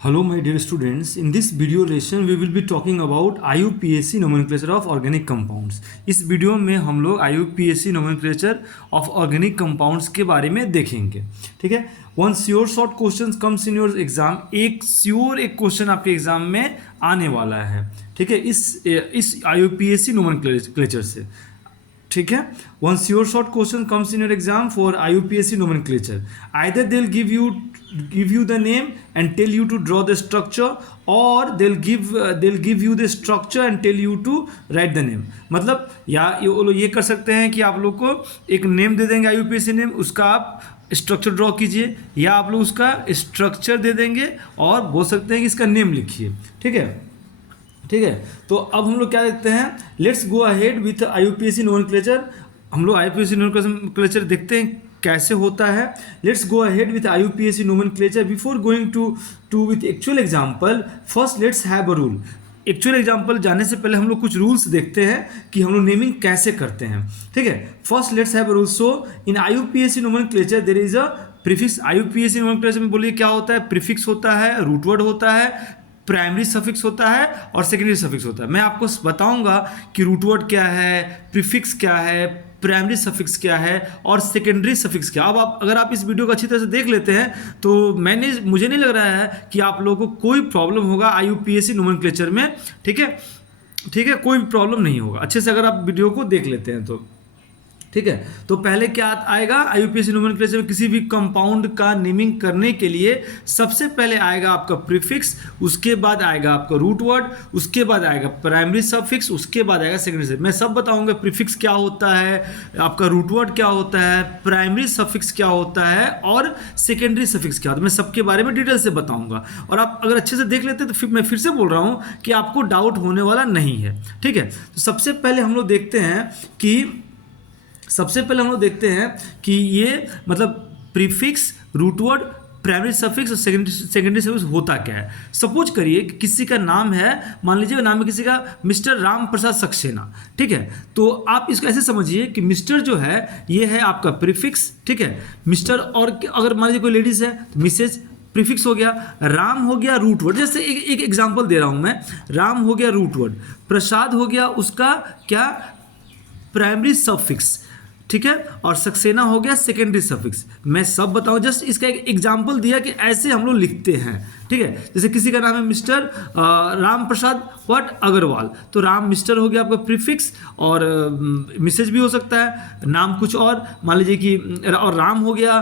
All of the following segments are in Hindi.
Hello my dear students, in this video lesson we will be talking about IUPAC nomenclature of organic compounds। इस वीडियो में हम लोग IUPAC nomenclature of organic compounds के बारे में देखेंगे। ठीक है, one sure short question comes in your exam, एक क्वेश्चन आपके एग्जाम में आने वाला है। ठीक है, इस IUPAC nomenclature से। ठीक है, one sure short question comes in your exam for IUPAC nomenclature। Either they will give you the name and tell you to draw the structure, or they'll give you the structure and tell you to write the name। मतलब या ये कर सकते हैं कि आप लोग को एक नेम दे देंगे IUPAC नेम, उसका आप स्ट्रक्चर ड्रॉ कीजिए, या आप लोग उसका स्ट्रक्चर दे देंगे और बोल सकते हैं कि इसका नेम लिखिए। ठीक है, ठीक है। तो अब हम लोग क्या देखते हैं, let's go ahead with IUPAC nomenclature. हम लोग IUPAC नोमेनक्लेचर देखते हैं कैसे होता है। Let's go ahead with IUPAC nomenclature. Before going to with actual example, first let's have a rule. Actual example जाने से पहले हम लोग कुछ रूल्स देखते हैं कि हम लोग नेमिंग कैसे करते हैं। ठीक है, first let's have a rule. So in IUPAC nomenclature there is a prefix. IUPAC nomenclature में बोलिए क्या होता है, प्रीफिक्स होता है, रूट वर्ड होता है, प्राइमरी सफिक्स होता है और सेकेंडरी सफिक्स होता है। मैं आपको बताऊंगा कि रूट वर्ड क्या है, प्रीफिक्स क्या है, प्राइमरी सफिक्स क्या है और सेकेंडरी सफिक्स क्या। अब अगर आप इस वीडियो को अच्छी तरह से देख लेते हैं तो मुझे नहीं लग रहा है कि आप लोगों को कोई प्रॉब्लम होगा IUPAC नोमेनक्लेचर में। ठीक है, ठीक है, कोई प्रॉब्लम नहीं होगा अच्छे से अगर आप वीडियो को देख लेते हैं तो। ठीक है, तो पहले क्या आएगा IUPAC नोमेनक्लेचर में, किसी भी कंपाउंड का नेमिंग करने के लिए सबसे पहले आएगा आपका प्रीफिक्स, उसके बाद आएगा आपका रूट वर्ड, उसके बाद आएगा प्राइमरी सफिक्स, उसके बाद आएगा सेकेंडरी सफिक्स। मैं सब बताऊंगा प्रीफिक्स क्या होता है, आपका रूट वर्ड क्या होता है, प्राइमरी सफिक्स क्या होता है और सेकेंडरी सफिक्स क्या होता है। मैं सबके बारे में डिटेल से बताऊंगा और आप अगर अच्छे से देख लेते हैं तो फिर मैं फिर से बोल रहा हूँ कि आपको डाउट होने वाला नहीं है। ठीक है, तो सबसे पहले हम लोग देखते हैं कि ये मतलब prefix, root word, primary suffix और सेकेंडरी सफिक्स होता क्या है। सपोज करिए कि किसी का नाम है, मान लीजिए नाम है किसी का मिस्टर राम प्रसाद सक्सेना। ठीक है, तो आप इसको ऐसे समझिए कि मिस्टर जो है ये है आपका प्रीफिक्स। ठीक है, मिस्टर, और अगर मान लीजिए कोई लेडीज है तो मिसेज, प्रीफिक्स हो गया, राम हो गया रूट वर्ड। जैसे एक एग्जांपल दे रहा हूं मैं, राम हो गया रूट वर्ड, प्रसाद हो गया उसका क्या, प्राइमरी सफिक्स। ठीक है, और सक्सेना हो गया सेकेंडरी सफिक्स। मैं सब बताऊं, जस्ट इसका एक एग्जांपल दिया कि ऐसे हम लोग लिखते हैं। ठीक है, जैसे किसी का नाम है मिस्टर राम प्रसाद व्हाट अग्रवाल, तो राम मिस्टर हो गया आपका प्रीफिक्स और मिसेज भी हो सकता है, नाम कुछ और मान लीजिए कि, और राम हो गया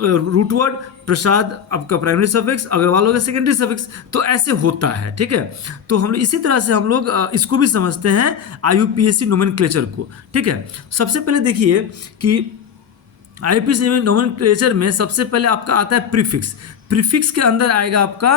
रूट वर्ड, प्रसाद आपका प्राइमरी सफिक्स, अग्रवाल हो गया सेकेंडरी सफिक्स। तो ऐसे होता है। ठीक है, तो हम इसी तरह से हम लोग इसको भी समझते हैं IUPAC नोमेनक्लेचर को। ठीक है, सबसे पहले देखिए कि IUPAC नोमेनक्लेचर में सबसे पहले आपका आता है प्रीफिक्स। प्रीफिक्स के अंदर आएगा आपका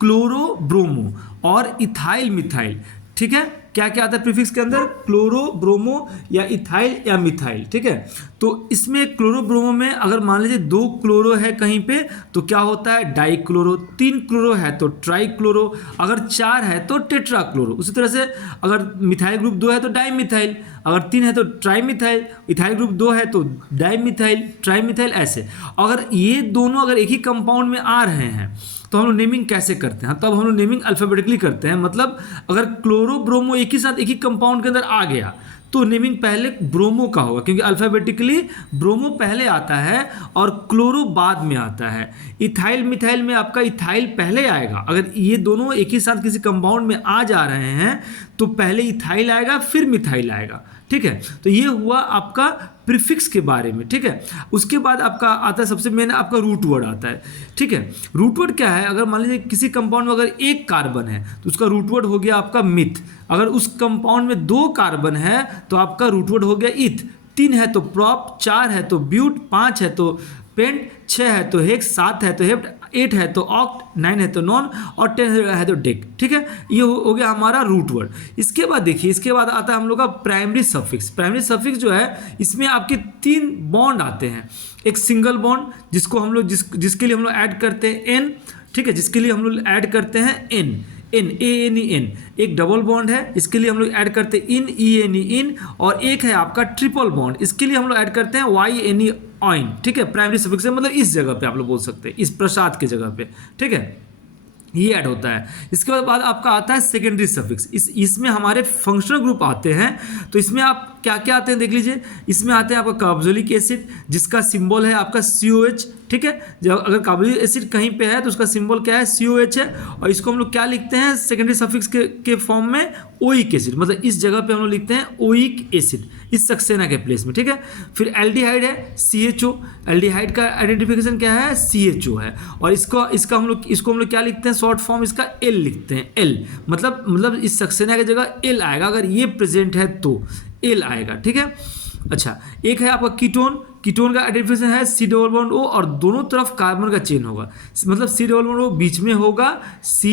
क्लोरो ब्रोमो और इथाइल मिथाइल। ठीक है, क्या क्या आता है प्रीफिक्स के अंदर, क्लोरो ब्रोमो या इथाइल या मिथाइल। ठीक है, तो इसमें क्लोरो ब्रोमो में अगर मान लीजिए 2 क्लोरो है कहीं पे तो क्या होता है डाई क्लोरो, 3 क्लोरो है तो ट्राई क्लोरो, अगर 4 है तो टेट्रा क्लोरो। उसी तरह से अगर मिथाइल ग्रुप 2 है तो डाई मिथाइल, अगर 3 है तो ट्राई मिथाइल, इथाइल ग्रुप 2 है तो डाई मिथाइल, ट्राई मिथाइल। ऐसे अगर ये दोनों अगर एक ही कंपाउंड में आ रहे हैं तो हम लोग नेमिंग कैसे करते हैं, तब हम लोग नेमिंग अल्फाबेटिकली करते हैं। मतलब अगर क्लोरो ब्रोमो एक ही साथ एक ही कंपाउंड के अंदर आ गया तो नेमिंग पहले ब्रोमो का होगा, क्योंकि अल्फाबेटिकली ब्रोमो पहले आता है और क्लोरो बाद में आता है। इथाइल मिथाइल में आपका इथाइल पहले आएगा। अगर ये दोनों एक ही साथ किसी कंपाउंड में आ जा रहे हैं तो पहले इथाइल आएगा फिर मिथाइल आएगा। ठीक है, तो ये हुआ आपका प्रीफिक्स के बारे में। ठीक है, उसके बाद आपका आता है सबसे मेन आपका रूट वर्ड आता है। ठीक है, रूट वर्ड क्या है, अगर मान लीजिए किसी कंपाउंड में अगर 1 कार्बन है तो उसका रूट वर्ड हो गया आपका मिथ। अगर उस कंपाउंड में 2 कार्बन है तो आपका रूट वर्ड हो गया इथ। 3 है तो प्रॉप, 4 है तो ब्यूट, 5 है तो पेंट, 6 है तो हेक्स, 7 है तो हेप्ट, 8 है तो ऑक्ट, 9 है तो नॉन और 10 है तो डेक। ठीक है, ये हो गया हमारा रूट वर्ड। इसके बाद देखिए, इसके बाद आता है हम लोग का प्राइमरी सफिक्स। प्राइमरी सफिक्स जो है इसमें आपके 3 बॉन्ड आते हैं। एक सिंगल बॉन्ड जिसको हम लोग जिसके लिए हम लोग ऐड करते हैं एन। ठीक है, जिसके लिए हम लोग ऐड करते हैं एन, एन। एक डबल बॉन्ड है, इसके लिए हम लोग ऐड करते हैं इन, इन, और एक है आपका ट्रिपल बॉन्ड, इसके लिए हम लोग ऐड करते हैं YNE ऑइन, ठीक है, प्राइमरी सफिक्स है, मतलब इस जगह पे आप लोग बोल सकते हैं, इस प्रसाद की जगह पे, ठीक है, ये ऐड होता है। इसके बाद आपका आता है सेकेंडरी सफिक्स। इसमें हमारे फंक्शनल ग्रुप आते हैं। तो इसमें आप क्या क्या आते हैं देख लीजिए। इसमें आते हैं आपका कार्बोक्सिलिक एसिड, जिसका सिंबल है आपका COH, ठीक है। जब अगर कार्बोक्सिलिक एसिड कहीं पे है तो उसका सिंबल क्या है, COH है। और इसको हम लोग क्या लिखते हैं सेकेंडरी सफिक्स के फॉर्म में, ओइक एसिड, मतलब इस जगह पे हम लोग लिखते हैं ओइक एसिड, इस सक्सेना के प्लेस में, ठीक है। फिर एल्डिहाइड है CHO, एल्डिहाइड का आइडेंटिफिकेशन क्या है, CHO है। और इसको हम लोग क्या लिखते हैं, शॉर्ट फॉर्म इसका L लिखते हैं, L, मतलब इस सक्सेना की जगह L आएगा, अगर ये प्रेजेंट है तो L आएगा, ठीक है। अच्छा, एक है आपका कीटोन का आइडेंटिफिकेशन है C डबल बॉन्ड O, और दोनों तरफ कार्बन का चेन होगा, मतलब C डबल बॉन्ड O बीच में होगा, C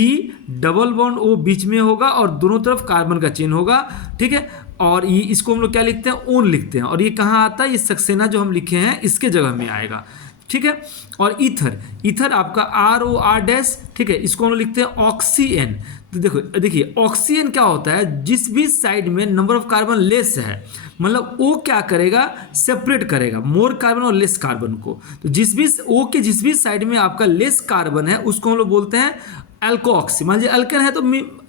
डबल बॉन्ड O बीच में होगा, और दोनों तरफ कार्बन का चेन होगा, ठीक है। और ये इसको हम लोग क्या लिखते हैं, ओन लिखते हैं। और ये कहाँ आता है, ये सक्सेना जो हम लिखे हैं इसके जगह में आएगा, ठीक है। और ईथर आपका ROR डैश, ठीक है, इसको हम लोग लिखते हैं ऑक्सीएन। तो देखिए ऑक्सीजन क्या होता है, जिस भी साइड में नंबर ऑफ कार्बन लेस है, मतलब वो क्या करेगा, सेपरेट करेगा मोर कार्बन और लेस कार्बन को। तो जिस भी साइड में आपका लेस कार्बन है उसको हम लोग बोलते हैं एल्कोऑक्सी। मान लीजिए अल्केन है तो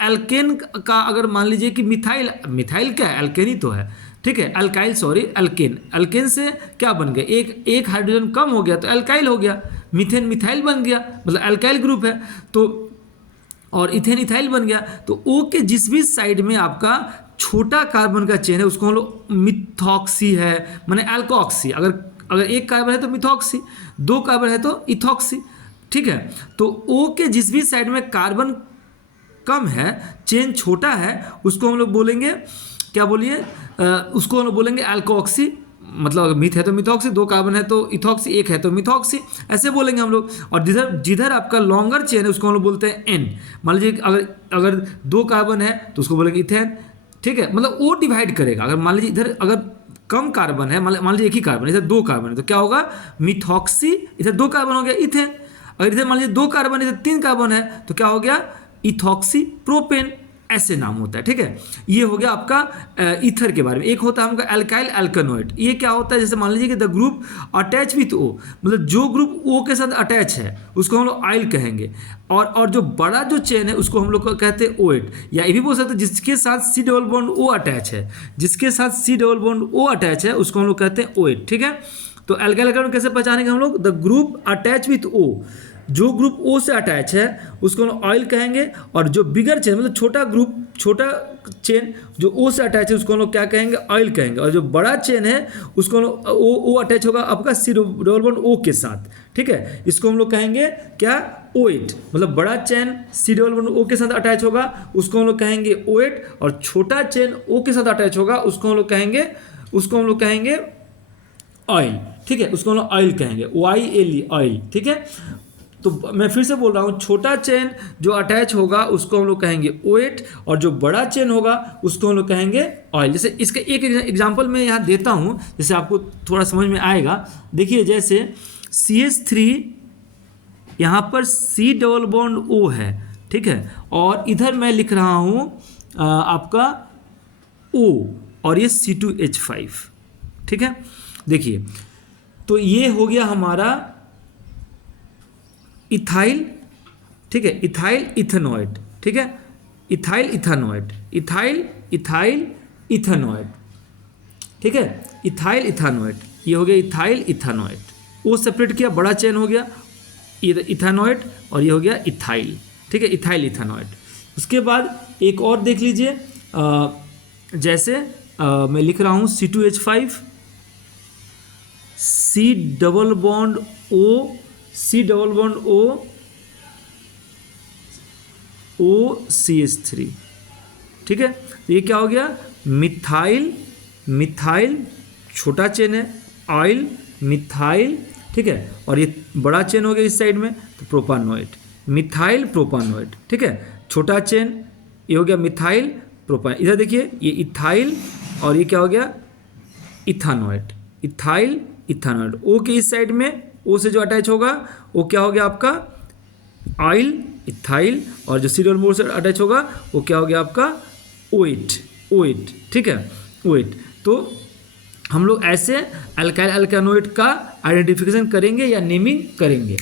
एल्केन का, अगर मान लीजिए कि मिथाइल क्या है, एल्केन ही तो है, ठीक है, अल्केन से क्या बन गया, एक हाइड्रोजन कम हो गया तो एल्काइल हो गया, मिथाइल बन गया, मतलब एल्काइल ग्रुप है। तो और इथाइल बन गया। तो O के जिस भी साइड में आपका छोटा कार्बन का चेन है उसको हम लोग मिथॉक्सी है, माने एल्कोऑक्सी। अगर एक कार्बन है तो मिथॉक्सी, दो कार्बन है तो इथॉक्सी, ठीक है। तो O के जिस भी साइड में कार्बन कम है, चेन छोटा है, उसको हम लोग बोलेंगे, क्या बोलिए, उसको हम लोग बोलेंगे एल्कोऑक्सी। मतलब अगर मिथ है तो मिथॉक्सी, दो कार्बन है तो इथॉक्सी, एक है तो मिथॉक्सी, ऐसे बोलेंगे हम लोग। और जिधर आपका लॉन्गर चेन है उसको हम लोग बोलते हैं एन। मान लीजिए अगर दो कार्बन है तो उसको बोलेंगे इथेन, ठीक है, मतलब वो डिवाइड करेगा। अगर मान लीजिए इधर अगर कम कार्बन है, मान लीजिए एक ही कार्बन, इधर दो कार्बन है तो क्या होगा, मिथॉक्सी, इधर दो कार्बन हो गया इथेन। अगर इधर मान लीजिए दो कार्बन, इधर तीन कार्बन है तो क्या हो गया, इथॉक्सी प्रोपेन, ऐसे नाम होता है, ठीक है। ये हो गया आपका ईथर के बारे में। एक होता है हमका एल्काइल एल्केनोइड। ये क्या होता है, जैसे मान लीजिए कि the group attach with O, मतलब जो ग्रुप O के साथ अटैच है उसको हम लोग ऑयल कहेंगे। और जो बड़ा जो चेन है उसको हम लोग कहते हैं OH, या ये भी बोल सकते हैं जिसके साथ C double bond O attach है, जिसके साथ C double bond O attach है उसको हम लोग कहते हैं OH, ठीक है। तो एल्काइल एल्केनोइड कैसे पहचानेंगे हम लोग, the group attach with O, जो ग्रुप O से अटैच है उसको हम ऑयल कहेंगे। और जो बिगर चेन, मतलब छोटा चेन जो O से अटैच है उसको हम लोग क्या कहेंगे, ऑयल कहेंगे। और जो बड़ा चेन है उसको हम लोग O अटैच होगा आपका C डबल बॉन्ड O के साथ, ठीक है, इसको हम लोग कहेंगे क्या, OH। मतलब बड़ा chain C double bond O के साथ अटैच होगा उसको हम लोग कहेंगे OH, और छोटा चेन O के साथ अटैच होगा उसको हम लोग कहेंगे ऑयल, ठीक है, उसको हम लोग ऑयल कहेंगे, OILE, ऑयल, ठीक है। तो मैं फिर से बोल रहा हूँ, छोटा चेन जो अटैच होगा उसको हम लोग कहेंगे OH, और जो बड़ा चेन होगा उसको हम लोग कहेंगे ऑयल। जैसे इसका एक एग्जांपल मैं यहाँ देता हूँ, जैसे आपको थोड़ा समझ में आएगा। देखिए जैसे CH3, यहाँ पर C डबल बॉन्ड O है, ठीक है, और इधर मैं लिख रहा हूँ आपका O, और ये C2H5, ठीक है। देखिए तो ये हो गया हमारा इथाइल, ठीक है, इथाइल इथेनॉइड, ठीक है, इथाइल इथेनॉइड, ठीक है, इथाइल इथेनॉइड, ये हो गया इथाइल इथेनॉइड। वो सेपरेट किया, बड़ा चेन हो गया इथेनॉइड, और ये हो गया इथाइल, ठीक है, इथाइल इथेनॉइड। उसके बाद एक और देख लीजिए, जैसे मैं लिख रहा हूँ C2H5, C double bond O CH3, ठीक है। तो ये क्या हो गया, मिथाइल छोटा चेन है, ऑयल मिथाइल, ठीक है, और ये बड़ा चेन हो गया इस साइड में तो प्रोपानोइड, मिथाइल प्रोपानोइड, ठीक है, छोटा चेन ये हो गया मिथाइल प्रोपान। इधर देखिए ये इथाइल, और ये क्या हो गया, इथानोइड, इथाइल इथानोइड। O के इस साइड में O से जो अटैच होगा वो क्या हो गया आपका ऑयल इथाइल, और जो C डबल बॉन्ड से अटैच होगा वो क्या हो गया आपका OH, ठीक है, OH। तो हम लोग ऐसे अल्काइल अल्कानोइड का आइडेंटिफिकेशन करेंगे या नेमिंग करेंगे।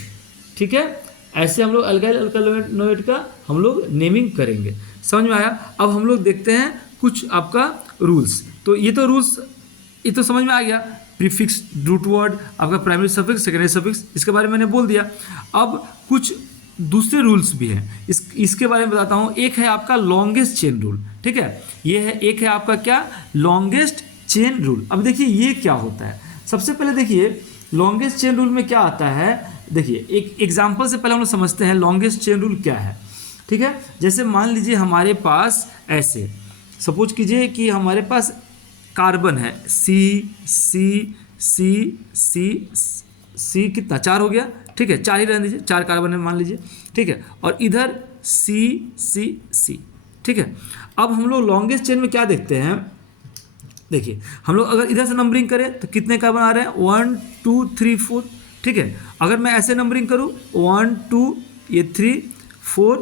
ठीक है, ऐसे हम लोग अल्काइल अल्कानोएट का हम लोग नेमिंग करेंगे। समझ में आया। अब हम लोग देखते हैं कुछ आपका रूल्स। तो ये तो रूल्स ये तो समझ में आ गया, प्रीफिक्स, रूट वर्ड, आपका प्राइमरी सफिक्स, सेकेंडरी सफिक्स, इसके बारे में मैंने बोल दिया। अब कुछ दूसरे रूल्स भी हैं, इसके बारे में बताता हूँ। एक है आपका लॉन्गेस्ट चेन रूल। ठीक है, ये है, एक है आपका क्या, लॉन्गेस्ट चेन रूल। अब देखिए ये क्या होता है। सबसे पहले देखिए लॉन्गेस्ट चेन रूल में क्या आता है। देखिए एक एग्जाम्पल से पहले हम लोग समझते हैं लॉन्गेस्ट चेन रूल क्या है। ठीक है, जैसे मान लीजिए हमारे पास ऐसे, सपोज कीजिए कि हमारे पास कार्बन है सी सी सी सी सी, कितना, 4 हो गया। ठीक है, 4 ही रहने दीजिए, 4 कार्बन है मान लीजिए। ठीक है, और इधर सी सी सी। ठीक है, अब हम लोग लॉन्गेस्ट चेन में क्या देखते हैं, देखिए हम लोग अगर इधर से नंबरिंग करें तो कितने कार्बन आ रहे हैं, 1 2 3 4। ठीक है, अगर मैं ऐसे नंबरिंग करूँ 1 2 ये 3 4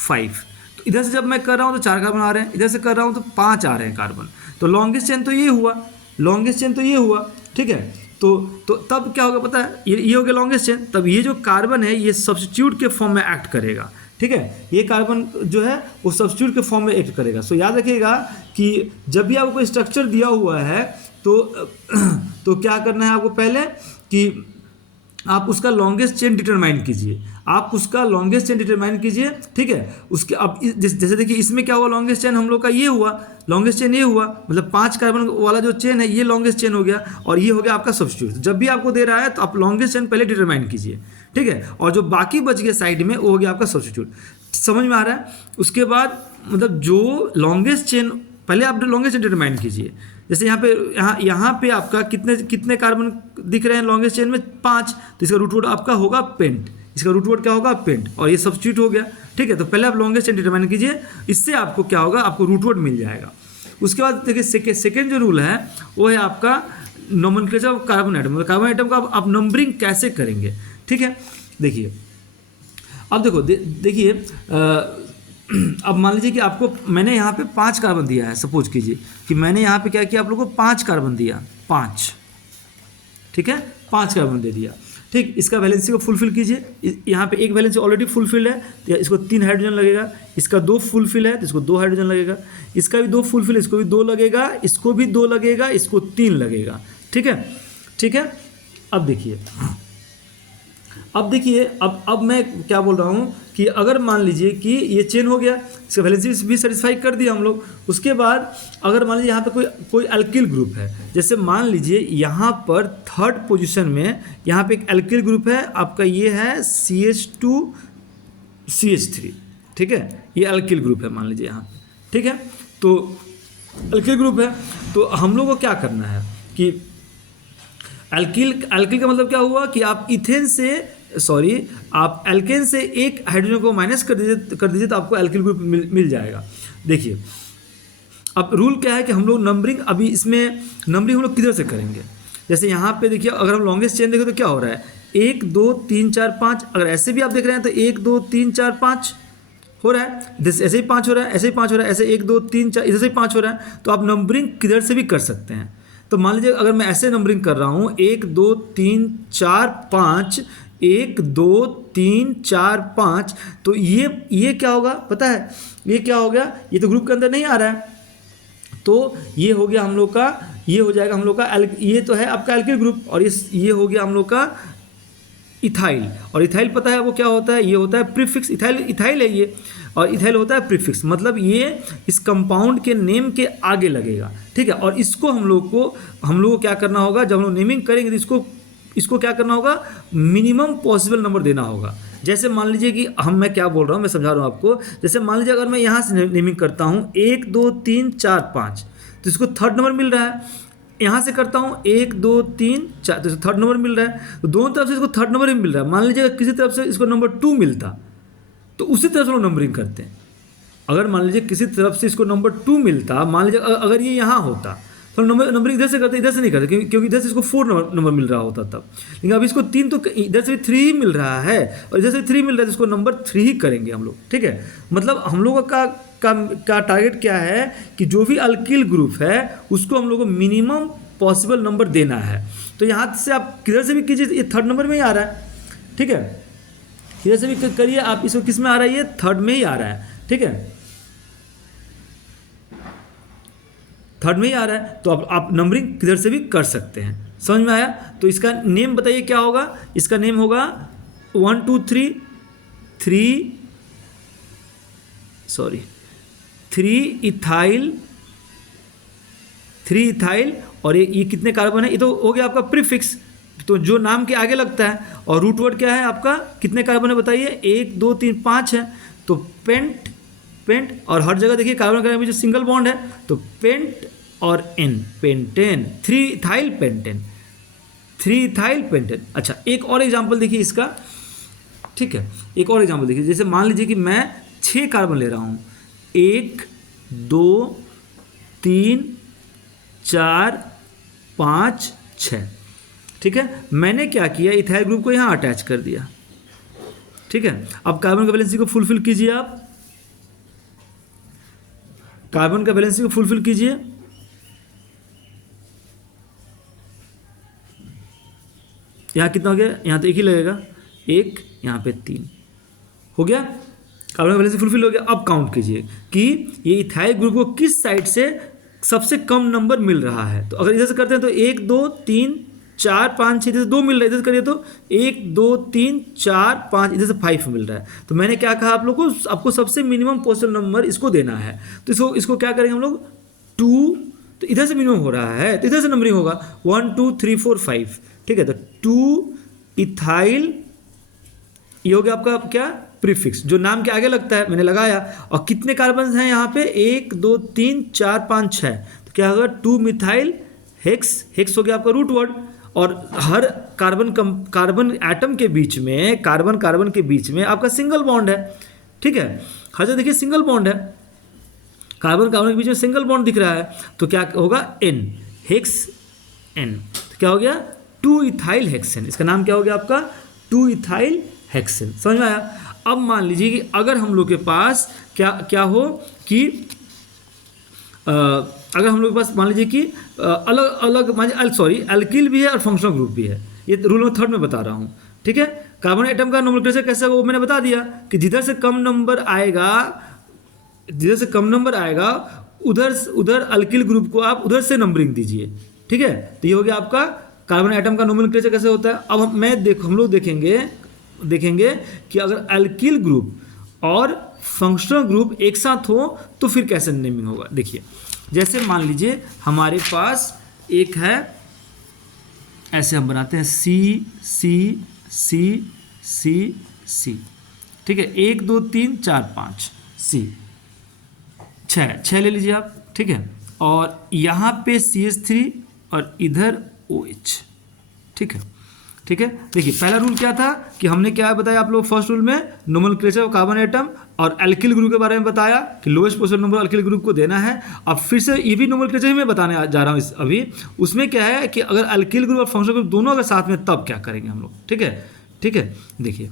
5, तो इधर से जब मैं कर रहा हूँ तो 4 कार्बन आ रहे हैं, इधर से कर रहा हूँ तो 5 आ रहे हैं कार्बन। तो लॉन्गेस्ट चेन तो ये हुआ, लॉन्गेस्ट चेन तो ये हुआ। ठीक है, तो तब क्या होगा पता है, ये हो गया लॉन्गेस्ट चेन। तब ये जो कार्बन है ये सब्स्टिट्यूट के फॉर्म में एक्ट करेगा। ठीक है, ये कार्बन जो है वो सब्स्टिट्यूट के फॉर्म में एक्ट करेगा। सो याद रखिएगा कि जब भी आपको स्ट्रक्चर दिया हुआ है तो क्या करना है आपको, पहले कि आप उसका लॉन्गेस्ट चेन डिटरमाइन कीजिए, आप उसका लॉन्गेस्ट चेन डिटरमाइन कीजिए। ठीक है, उसके अब जैसे देखिए इसमें क्या हुआ, लॉन्गेस्ट चेन हम लोग का ये हुआ, लॉन्गेस्ट चेन ये हुआ, मतलब 5 कार्बन वाला जो चेन है ये लॉन्गेस्ट चेन हो गया, और ये हो गया आपका सब्स्टिट्यूट। जब भी आपको दे रहा है तो आप लॉन्गेस्ट चेन पहले डिटरमाइन कीजिए। ठीक है, और जो बाकी बच गए साइड में वो हो गया आपका सब्स्टिट्यूट। समझ में आ रहा है। उसके बाद मतलब जो लॉन्गेस्ट चेन, पहले आप लॉन्गेस्ट चेन डिटरमाइन कीजिए। जैसे यहाँ पे आपका कितने कार्बन दिख रहे हैं लॉन्गेस्ट चेन में, 5, तो इसका रूट वर्ड आपका होगा पेंट, इसका रूट वर्ड क्या होगा, पेंट, और ये सब्स्टिट्यूट हो गया। ठीक है, तो पहले आप लॉन्गेस्ट चेन डिटरमाइन कीजिए, इससे आपको क्या होगा, आपको रूट वर्ड मिल जाएगा। उसके बाद देखिए सेकेंड जो रूल है वो है आपका नोमेनक्लेचर ऑफ कार्बन आइटम, मतलब कार्बन आइटम का आप नंबरिंग कैसे करेंगे। ठीक है, देखिए अब देखो देखिए अब मान लीजिए कि आपको मैंने यहाँ पे 5 कार्बन दिया है, सपोज कीजिए कि मैंने यहाँ पे क्या किया, आप लोगों को 5 कार्बन दिया, 5। ठीक है, 5 कार्बन दे दिया। ठीक, इसका वैलेंसी को फुलफिल कीजिए। यहाँ पे एक वैलेंसी ऑलरेडी फुलफिल है तो इसको 3 हाइड्रोजन लगेगा, इसका 2 फुलफिल है तो इसको 2 हाइड्रोजन लगेगा, इसका भी 2 फुलफिल, इसको भी 2 लगेगा, इसको भी 2 लगेगा, इसको 3 लगेगा। ठीक है, ठीक है। अब देखिए अब मैं क्या बोल रहा हूँ कि अगर मान लीजिए कि ये चेन हो गया, इसका वैलेंसी भी सेटिस्फाई कर दिया हम लोग। उसके बाद अगर मान लीजिए यहाँ पे कोई अल्किल ग्रुप है, जैसे मान लीजिए यहाँ पर 3rd पोजीशन में यहाँ पे एक अल्किल ग्रुप है आपका, ये है CH2CH3। ठीक है, ये अल्किल ग्रुप है मान लीजिए यहाँ पे। ठीक है, तो अल्किल ग्रुप है, तो हम लोग को क्या करना है कि अल्किल का मतलब क्या हुआ कि आप इथेन से आप एल्केन से एक हाइड्रोजन को माइनस कर दीजिए तो आपको एल्किल ग्रुप मिल जाएगा। देखिए अब रूल क्या है कि हम लोग नंबरिंग, अभी इसमें नंबरिंग हम लोग किधर से करेंगे। जैसे यहाँ पे देखिए अगर हम लॉन्गेस्ट चेन देखें तो क्या हो रहा है, 1 2 3 4 5। अगर ऐसे भी आप देख रहे हैं तो 1 2 3 4 5 हो रहा है, ऐसे ही 5 हो रहा है, ऐसे ही 5 हो रहा है, ऐसे 1 2 3 4 इधर से 5 हो रहा है। तो आप नंबरिंग किधर से भी कर सकते हैं। तो मान लीजिए अगर मैं ऐसे नंबरिंग कर रहा हूँ 1 2 3 4 5, 1 2 3 4 5, तो ये क्या होगा पता है, ये क्या हो गया, ये तो ग्रुप के अंदर नहीं आ रहा है, तो ये हो गया हम लोग का, ये हो जाएगा हम लोग का ये तो है आपका एल्किल ग्रुप, और ये हो गया हम लोग का इथाइल। और इथाइल पता है वो क्या होता है, ये होता है प्रीफिक्स। इथाइल है ये, और इथाइल होता है प्रीफिक्स, मतलब ये इस कंपाउंड के नेम के आगे लगेगा। ठीक है, और इसको हम लोग को क्या करना होगा, जब हम लोग नेमिंग करेंगे तो इसको क्या करना होगा, मिनिमम पॉसिबल नंबर देना होगा। जैसे मान लीजिए कि मैं क्या बोल रहा हूँ, मैं समझा रहा हूँ आपको। जैसे मान लीजिए अगर मैं यहाँ से नेमिंग करता हूँ 1 2 3 4 5, तो इसको 3rd नंबर मिल रहा है। यहाँ से करता हूँ 1 2 3 4, तो 3rd नंबर मिल रहा है। तो दोनों तरफ से इसको 3rd नंबर ही मिल रहा है। मान लीजिए किसी तरफ से इसको नंबर 2 मिलता तो उसी तरफ से लोग नंबरिंग करते हैं। अगर मान लीजिए किसी तरफ से इसको नंबर 2 मिलता, मान लीजिए अगर ये यहाँ होता तो नंबरिंग इधर से करते, इधर से नहीं करते, क्योंकि इधर से इसको 4 नंबर मिल रहा होता तब। लेकिन अब इसको 3, तो इधर से 3 ही मिल रहा है और इधर से 3 मिल रहा है, तो इसको नंबर 3 ही करेंगे हम लोग। ठीक है, मतलब हम लोगों का टारगेट क्या है कि जो भी अल्किल ग्रुप है उसको हम लोग को मिनिमम पॉसिबल नंबर देना है। तो यहाँ से आप किधर से भी कीजिए, ये थर्ड नंबर में ही आ रहा है, ठीक है, किधर से भी करिए आप, इसको किस में आ रहा है, ये थर्ड में ही आ रहा है, ठीक है, थर्ड में ही आ रहा है। तो आप नंबरिंग किधर से भी कर सकते हैं, समझ में आया। तो इसका नेम बताइए क्या होगा, इसका नेम होगा 1 2 3 3 इथाइल, और ये कितने कार्बन है, ये तो हो गया आपका प्रीफिक्स, तो जो नाम के आगे लगता है। और रूट वर्ड क्या है आपका, कितने कार्बन है बताइए, 1 2 3 5 है, तो पेंट, और हर जगह देखिए कार्बन के बीच जो सिंगल बॉन्ड है, तो पेंट और एन, पेंटेन, 3 इथाइल पेंटेन। अच्छा, एक और एग्जांपल देखिए इसका, ठीक है, एक और एग्जांपल देखिए, जैसे मान लीजिए कि मैं 6 कार्बन ले रहा हूँ, 1 2 3 4 5 6, ठीक है। मैंने क्या किया, इथाइल ग्रुप को यहाँ अटैच कर दिया, ठीक है। अब कार्बन का वैलेंसी को फुलफिल कीजिए, आप कार्बन का वैलेंसी को फुलफिल कीजिए, यहाँ कितना हो गया, यहाँ तो एक ही लगेगा, 1, यहाँ पे 3 हो गया, कार्बन का वैलेंसी फुलफिल हो गया। अब काउंट कीजिए कि ये इथाइल ग्रुप को किस साइड से सबसे कम नंबर मिल रहा है। तो अगर इधर से करते हैं तो 1 2 3 4 5 6, इधर से 2 मिल रहा है, इधर से करिए तो 1 2 3 4 5, इधर से 5 मिल रहा है। तो मैंने क्या कहा आप लोग को, आपको सबसे मिनिमम पॉसिबल नंबर इसको देना है। तो इसको क्या करेंगे हम लोग, 2, तो इधर से मिनिमम हो रहा है तो इधर से नंबरिंग होगा 1 2 3 4 5, ठीक है। तो 2 इथाइल, ये हो गया आपका क्या, प्रीफिक्स, जो नाम के आगे लगता है, मैंने लगाया। और कितने कार्बन हैं यहाँ पे, 1 2 3 4 5 6, तो क्या होगा 2 मिथाइल हेक्स हो गया आपका रूट वर्ड। और हर कार्बन एटम के बीच में, कार्बन के बीच में आपका सिंगल बॉन्ड है, ठीक है। हर जगह देखिए सिंगल बॉन्ड है, कार्बन के बीच में सिंगल बॉन्ड दिख रहा है, तो क्या होगा, एन, हेक्स एन, तो क्या हो गया 2 इथाइल हेक्सेन। इसका नाम क्या हो गया आपका, 2 इथाइल हेक्सेन। समझ में आया। अब मान लीजिए कि अगर हम लोग के पास क्या हो कि अगर हम लोग के पास मान लीजिए कि अलग अलग अल्किल भी है और फंक्शनल ग्रुप भी है, ये रूल नंबर 3 में बता रहा हूँ, ठीक है। कार्बन एटम का नोमेनक्लेचर कैसे होगा वो मैंने बता दिया कि जिधर से कम नंबर आएगा उधर अल्किल ग्रुप को आप उधर से नंबरिंग दीजिए, ठीक है। तो ये हो गया आपका कार्बन एटम का नोमेनक्लेचर कैसे होता है। अब हम लोग देखेंगे कि अगर अल्किल ग्रुप और फंक्शनल ग्रुप एक साथ हो तो फिर कैसे नेमिंग होगा। देखिए, जैसे मान लीजिए हमारे पास एक है, ऐसे हम बनाते हैं सी, ठीक है, 1 2 3 4 5 सी, 6 ले लीजिए आप, ठीक है। और यहाँ पे CH3 और इधर OH, ठीक है। देखिए, पहला रूल क्या था कि हमने क्या बताया आप लोग, फर्स्ट रूल में नोमेनक्लेचर ऑफ कार्बन एटम और अल्किल ग्रुप के बारे में बताया कि lowest possible number alkyl group को देना है। अब फिर से ये भी नोमेनक्लेचर ही मैं बताने जा रहा हूँ अभी। उसमें क्या है कि अगर अल्किल ग्रुप और फंक्शनल ग्रुप दोनों अगर साथ में, तब क्या करेंगे हम लोग, ठीक है। देखिए,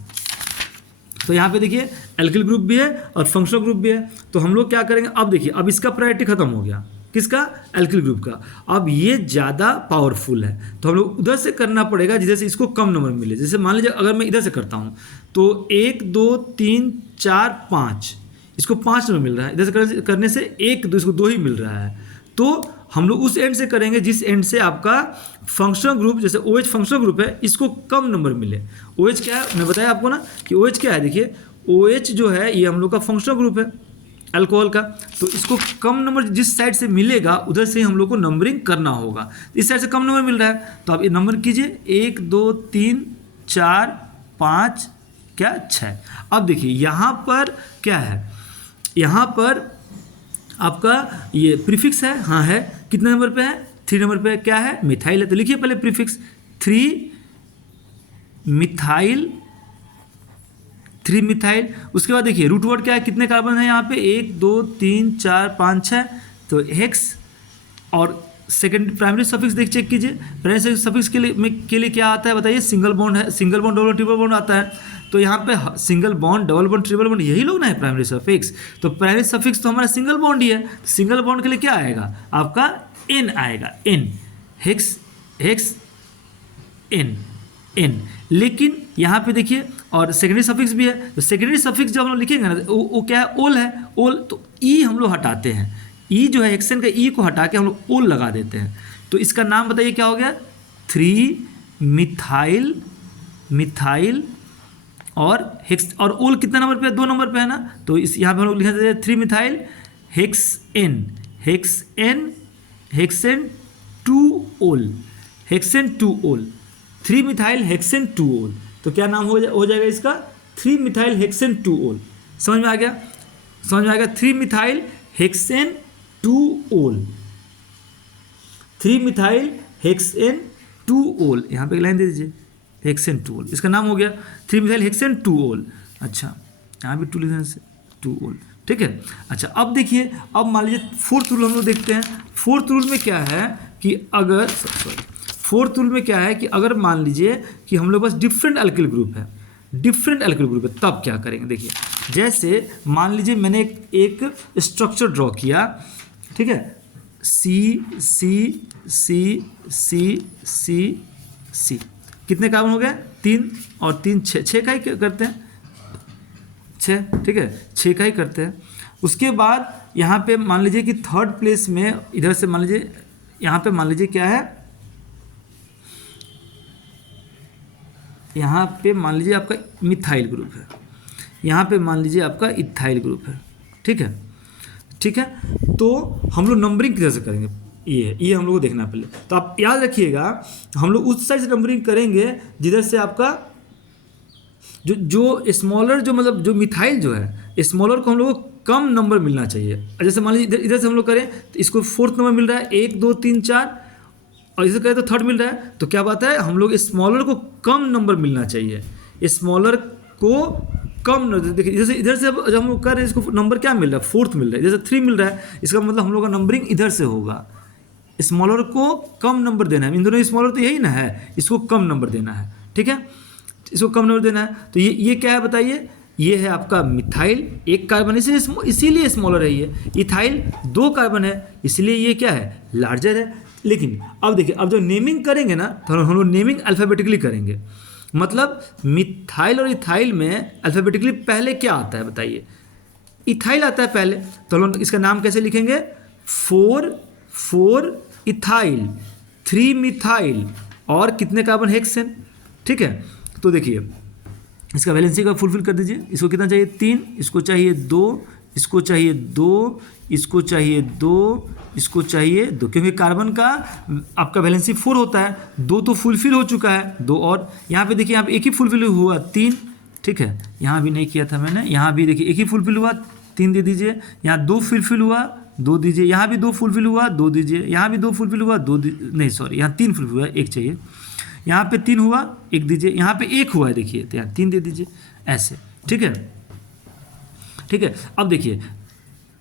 तो यहाँ पे देखिए अल्किल ग्रुप भी है और फंक्शनल ग्रुप भी है, तो हम लोग क्या करेंगे, अब देखिए, अब इसका प्रायोरिटी खत्म हो गया, किसका, अल्किल ग्रुप का। अब ये ज़्यादा पावरफुल है तो हम लोग उधर से करना पड़ेगा जिधर से इसको कम नंबर मिले। जैसे मान लीजिए अगर मैं इधर से करता हूँ तो 1 2 3 4 5, इसको 5 नंबर मिल रहा है, इधर से करने से 1 2, इसको 2 ही मिल रहा है। तो हम लोग उस एंड से करेंगे जिस एंड से आपका फंक्शनल ग्रुप, जैसे OH फंक्शनल ग्रुप है, इसको कम नंबर मिले। OH क्या है, मैं बताया आपको ना कि OH क्या है। देखिए, OH जो है ये हम लोग का फंक्शनल ग्रुप है अल्कोहल का, तो इसको कम नंबर जिस साइड से मिलेगा उधर से ही हम लोग को नंबरिंग करना होगा। इस साइड से कम नंबर मिल रहा है तो आप ये नंबर कीजिए, 1 2 3 4 5 क्या 6। अब देखिए यहाँ पर क्या है, यहाँ पर आपका ये प्रीफिक्स है, हाँ है, कितने नंबर पे है, 3 नंबर पे क्या है, मिथाइल है। तो लिखिए पहले प्रीफिक्स 3 मिथाइल, उसके बाद देखिए रूट वर्ड क्या है, कितने कार्बन है यहाँ पे, 1 2 3 4 5 6, तो हेक्स। और सेकंड प्राइमरी सफिक्स चेक कीजिए, प्राइमरी सफिक्स के लिए क्या आता है बताइए, सिंगल बॉन्ड है, single bond, double triple bond आता है। तो यहाँ पे single bond, double bond, triple bond, यही लोग ना है प्राइमरी सफिक्स। तो प्राइमरी सफिक्स तो हमारा सिंगल बॉन्ड ही है, सिंगल बॉन्ड के लिए क्या आएगा आपका, एन आएगा, एन, हेक्स एन एन, लेकिन यहाँ पे देखिए और सेकेंडरी सफिक्स भी है, तो सेकेंडरी सफिक्स जब हम लोग लिखेंगे ना वो क्या है, ओल है, ओल, तो ई हम लोग हटाते हैं, ई जो है हेक्सेन का ई को हटा के हम लोग ओल लगा देते हैं, तो इसका नाम बताइए क्या हो गया, 3 मिथाइल, मिथाइल और हेक्स, और ओल कितना नंबर पे है, 2 नंबर पे है ना, तो इस यहाँ पे हम लोग लिख देते हैं 3 मिथाइल हेक्सेन, हेक्सेन, हेक्सेन 2 ओल, हेक्सेन 2 ओल, 3 मिथाइल हेक्सेन 2 ओल, तो क्या नाम हो जाएगा इसका, 3 मिथाइल हेक्सेन 2 ओल। समझ में आ गया, समझ में आ गया, 3 मिथाइल हेक्सेन 2 ओल, 3 मिथाइल हेक्सेन 2 ओल, यहाँ पे एक लाइन दे दीजिए, हेक्सेन 2 ओल, इसका नाम हो गया 3 मिथाइल हेक्सेन 2 ओल। अच्छा, यहाँ भी 2 लिखने से 2 ओल, ठीक है। अच्छा, अब देखिए, अब मान लीजिए फोर्थ रूल हम लोग देखते हैं। फोर्थ रूल में क्या है कि अगर, सॉरी, फोर्थ रूल में क्या है कि अगर मान लीजिए कि हम लोग पास डिफरेंट एल्किल ग्रुप है, डिफरेंट एल्किल ग्रुप है, तब क्या करेंगे, देखिए जैसे मान लीजिए मैंने एक स्ट्रक्चर ड्रॉ किया, ठीक है, सी सी सी सी सी सी, कितने कार्बन हो गए, 3 और 3 6 का ही करते हैं, 6, ठीक है, 6 का ही करते हैं। उसके बाद यहाँ पे मान लीजिए कि थर्ड प्लेस में इधर से मान लीजिए, यहाँ पे मान लीजिए क्या है, यहाँ पे मान लीजिए आपका मिथाइल ग्रुप है, यहाँ पे मान लीजिए आपका इथाइल ग्रुप है, ठीक है, ठीक है। तो हम लोग नंबरिंग किधर से करेंगे, ये हम लोग को देखना पहले, तो आप याद रखिएगा हम लोग उस साइड से नंबरिंग करेंगे जिधर से आपका जो स्मॉलर, जो मतलब जो मिथाइल जो है, स्मॉलर को हम लोग को कम नंबर मिलना चाहिए। जैसे मान लीजिए इधर से हम लोग करें तो इसको 4th नंबर मिल रहा है, 1 2 3 4, और इसे करें तो 3rd मिल रहा है, तो क्या बात है, हम लोग स्मॉलर को कम नंबर मिलना चाहिए, स्मॉलर को कम नंबर। देखिए जैसे इधर से जब हम लोग कर रहे हैं, इसको नंबर क्या मिल रहा है, 4th मिल रहा है, जैसे 3 मिल रहा है, इसका मतलब हम लोग का नंबरिंग इधर से होगा, स्मॉलर को कम नंबर देना है, इन दोनों स्मॉलर तो यही ना है, इसको कम नंबर देना है, ठीक है, इसको कम नंबर देना है। तो ये क्या है बताइए, ये है आपका मिथाइल, 1 कार्बन, इसीलिए स्मॉलर है, ये इथाइल 2 कार्बन है, इसलिए ये क्या है, लार्जर है। लेकिन अब देखिए, अब जो नेमिंग करेंगे ना, तो हम लोग नेमिंग अल्फ़ाबेटिकली करेंगे, मतलब मिथाइल और इथाइल में अल्फ़ाबेटिकली पहले क्या आता है बताइए, इथाइल आता है पहले, तो हम लोग इसका नाम कैसे लिखेंगे, 4 इथाइल, 3 मिथाइल और कितने कार्बन, हेक्सेन, ठीक है। तो देखिए इसका वैलेंसी का फुलफिल कर दीजिए, इसको कितना चाहिए, 3, इसको चाहिए 2, इसको चाहिए 2, इसको चाहिए 2, इसको चाहिए 2, क्योंकि कार्बन का आपका वैलेंसी 4 होता है, 2 तो फुलफिल हो चुका है, 2 और यहाँ पे देखिए, यहाँ पे एक ही फुलफिल हुआ 3, ठीक है, यहाँ भी नहीं किया था मैंने, यहाँ भी देखिए एक ही फुलफिल हुआ 3 दे दीजिए, यहाँ 2 फुलफिल हुआ 2 दीजिए, यहाँ भी 2 फुलफिल हुआ 2 दीजिए, यहाँ भी 2 फुलफिल हुआ 2 नहीं सॉरी, यहाँ 3 फुलफिल हुआ 1 चाहिए, यहाँ पे 3 हुआ 1 दीजिए, यहाँ पे 1 हुआ है देखिए, तो यहाँ 3 दे दीजिए, ऐसे, ठीक है, ठीक है। अब देखिए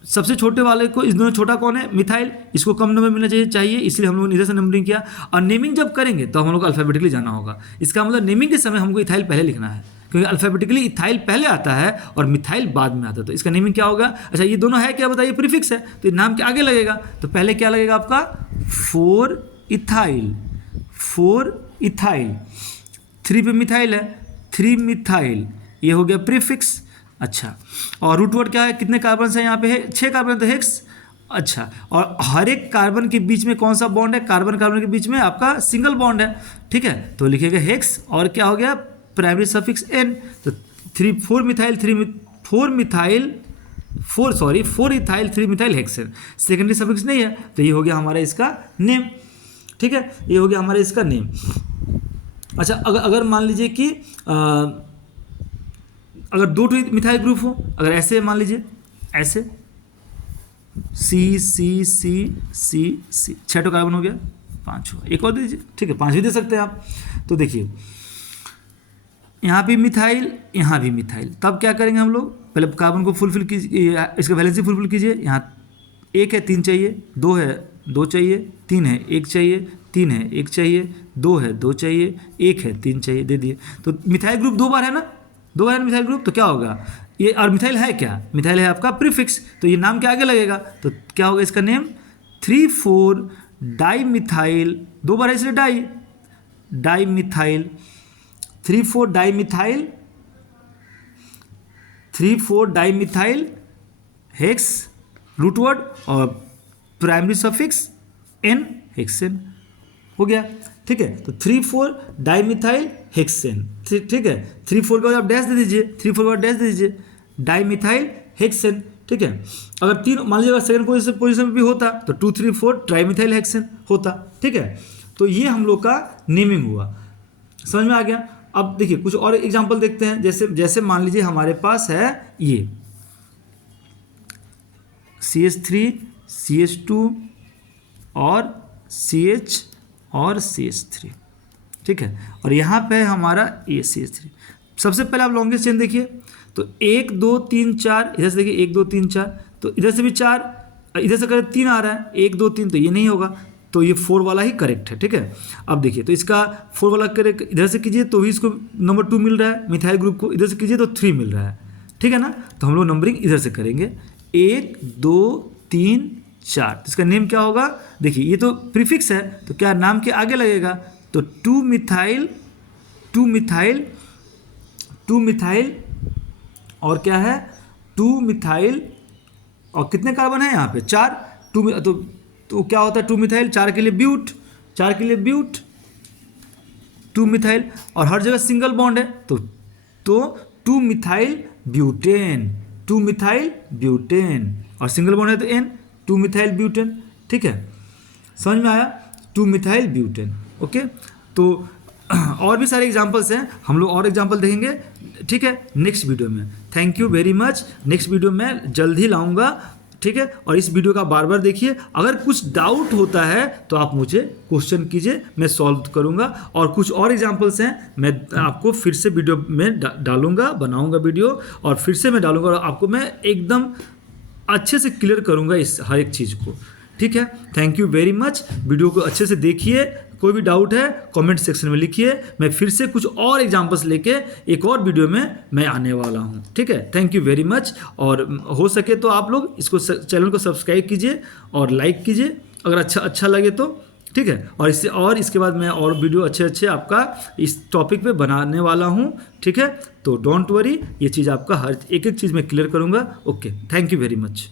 सबसे छोटे वाले को, इस दोनों छोटा कौन है, मिथाइल, इसको कम नंबर मिलना चाहिए, इसलिए हम लोग ने इधर से नंबरिंग किया। और नेमिंग जब करेंगे तो हम लोग को अल्फ़ाबेटिकली जाना होगा, इसका मतलब नेमिंग के समय हमको इथाइल पहले लिखना है, क्योंकि अल्फ़ाबेटिकली इथाइल पहले आता है और मिथाइल बाद में आता है, तो इसका नेमिंग क्या होगा। अच्छा, ये दोनों है क्या बताइए, प्रीफिक्स है, तो ये नाम के आगे लगेगा, तो पहले क्या लगेगा आपका 4 इथाइल, 4 इथाइल, 3 पे मिथाइल है, 3 मिथाइल, ये हो गया प्रीफिक्स। अच्छा, और रूट वर्ड क्या है, कितने कार्बन है यहाँ पे है, 6 कार्बन, तो हेक्स। अच्छा, और हर एक कार्बन के बीच में कौन सा बॉन्ड है, कार्बन कार्बन के बीच में आपका सिंगल बॉन्ड है, ठीक है, तो लिखेगा हेक्स, और क्या हो गया, प्राइमरी सफिक्स एन, तो 4 methyl 4 ethyl 3 methyl hexane, secondary suffix नहीं है, तो ये हो गया हमारा इसका नेम, ठीक है, ये हो गया हमारा इसका नेम। अच्छा, अगर मान लीजिए कि अगर 2 मिथाइल ग्रुप हो, अगर ऐसे मान लीजिए, ऐसे सी सी सी सी सी, 6 कार्बन हो गया, 5 हुआ, एक और दे दीजिए, ठीक है, 5 भी दे सकते हैं आप। तो देखिए यहाँ भी मिथाइल, यहाँ भी मिथाइल, तब क्या करेंगे हम लोग, पहले कार्बन को फुलफिल कीजिए, इसका वैलेंसी फुलफिल कीजिए, यहाँ 1 है 3 चाहिए, 2 है 2 चाहिए, 3 है 1 चाहिए, 3 है 1 चाहिए, 2 है 2 चाहिए, 1 है 3 चाहिए, दे दिए। तो मिथाइल ग्रुप 2 बार है ना, 2 बार है मिथाइल ग्रुप, तो क्या होगा ये, और मिथाइल है क्या, मिथाइल है आपका प्रीफिक्स, तो ये नाम के आगे लगेगा, तो क्या होगा इसका नेम, 3 4 डाई मिथाइल, 2 बार है इसलिए di, dimethyl, 3,4 dimethyl hex root word और प्राइमरी सफिक्स एन हेक्सेन हो गया। ठीक है, तो 3,4 डाइमिथाइल हेक्सेन, ठीक है, 3,4 के बाद आप डैश दे दीजिए, 3,4 के बाद डैश दे दीजिए, डाइमिथाइल हेक्सेन। ठीक है, अगर तीन मान लीजिए सेकंड पोजीशन में भी होता तो 2,3,4 ट्राइमिथाइल हेक्सेन होता। ठीक है, तो ये हम लोग का नेमिंग हुआ, समझ में आ गया। अब देखिए कुछ और एग्जांपल देखते हैं, जैसे मान लीजिए हमारे पास है ये CH3 CH2 और CH और CH3, ठीक है, और यहाँ पे है हमारा ये CH3। सबसे पहले आप लॉन्गेस्ट चेन देखिए, तो 1 2 3 4, इधर से देखिए 1 2 3 4, तो इधर से भी 4, इधर से करें 3 आ रहा है, 1 2 3, तो ये नहीं होगा, तो ये 4 वाला ही करेक्ट है। ठीक है, अब देखिए तो इसका 4 वाला करेक्ट इधर से कीजिए तो भी इसको नंबर 2 मिल रहा है, मिथाइल ग्रुप को इधर से कीजिए तो 3 मिल रहा है। ठीक है ना, तो हम लोग नंबरिंग इधर से करेंगे, 1 2 3 4, तो इसका नेम क्या होगा, देखिए ये तो प्रीफिक्स है तो क्या नाम के आगे लगेगा, तो 2 मिथाइल और क्या है 2 मिथाइल, और कितने कार्बन है यहाँ पे 4, तो क्या होता है 2 मिथाइल, 4 के लिए ब्यूट, 2 मिथाइल, और हर जगह सिंगल बॉन्ड है तो 2 मिथाइल ब्यूटेन, और सिंगल बॉन्ड है तो N, 2 मिथाइल ब्यूटेन। ठीक है, समझ में आया, 2 मिथाइल ब्यूटेन। ओके, तो और भी सारे एग्जांपल्स हैं, हम लोग और एग्जांपल देखेंगे। ठीक है, नेक्स्ट वीडियो में। Thank you very much, next video में जल्द ही लाऊंगा। ठीक है, और इस वीडियो का बार बार देखिए, अगर कुछ डाउट होता है तो आप मुझे क्वेश्चन कीजिए, मैं सॉल्व करूंगा, और कुछ और एग्जांपल्स हैं मैं आपको फिर से वीडियो में डालूंगा, बनाऊंगा वीडियो और फिर से मैं डालूंगा, और आपको मैं एकदम अच्छे से क्लियर करूंगा इस हर एक चीज़ को। ठीक है, thank you very much, video को अच्छे से देखिए, कोई भी डाउट है कमेंट सेक्शन में लिखिए, मैं फिर से कुछ और एग्जांपल्स लेके एक और वीडियो में मैं आने वाला हूं। ठीक है, थैंक यू वेरी मच, और हो सके तो आप लोग इसको चैनल को सब्सक्राइब कीजिए और लाइक कीजिए अगर अच्छा लगे तो। ठीक है, और इसके बाद मैं और वीडियो अच्छे आपका इस टॉपिक पे बनाने वाला हूँ। ठीक है, तो डोंट वरी, ये चीज़ आपका हर एक चीज़ में क्लियर करूँगा। Okay, thank you very much.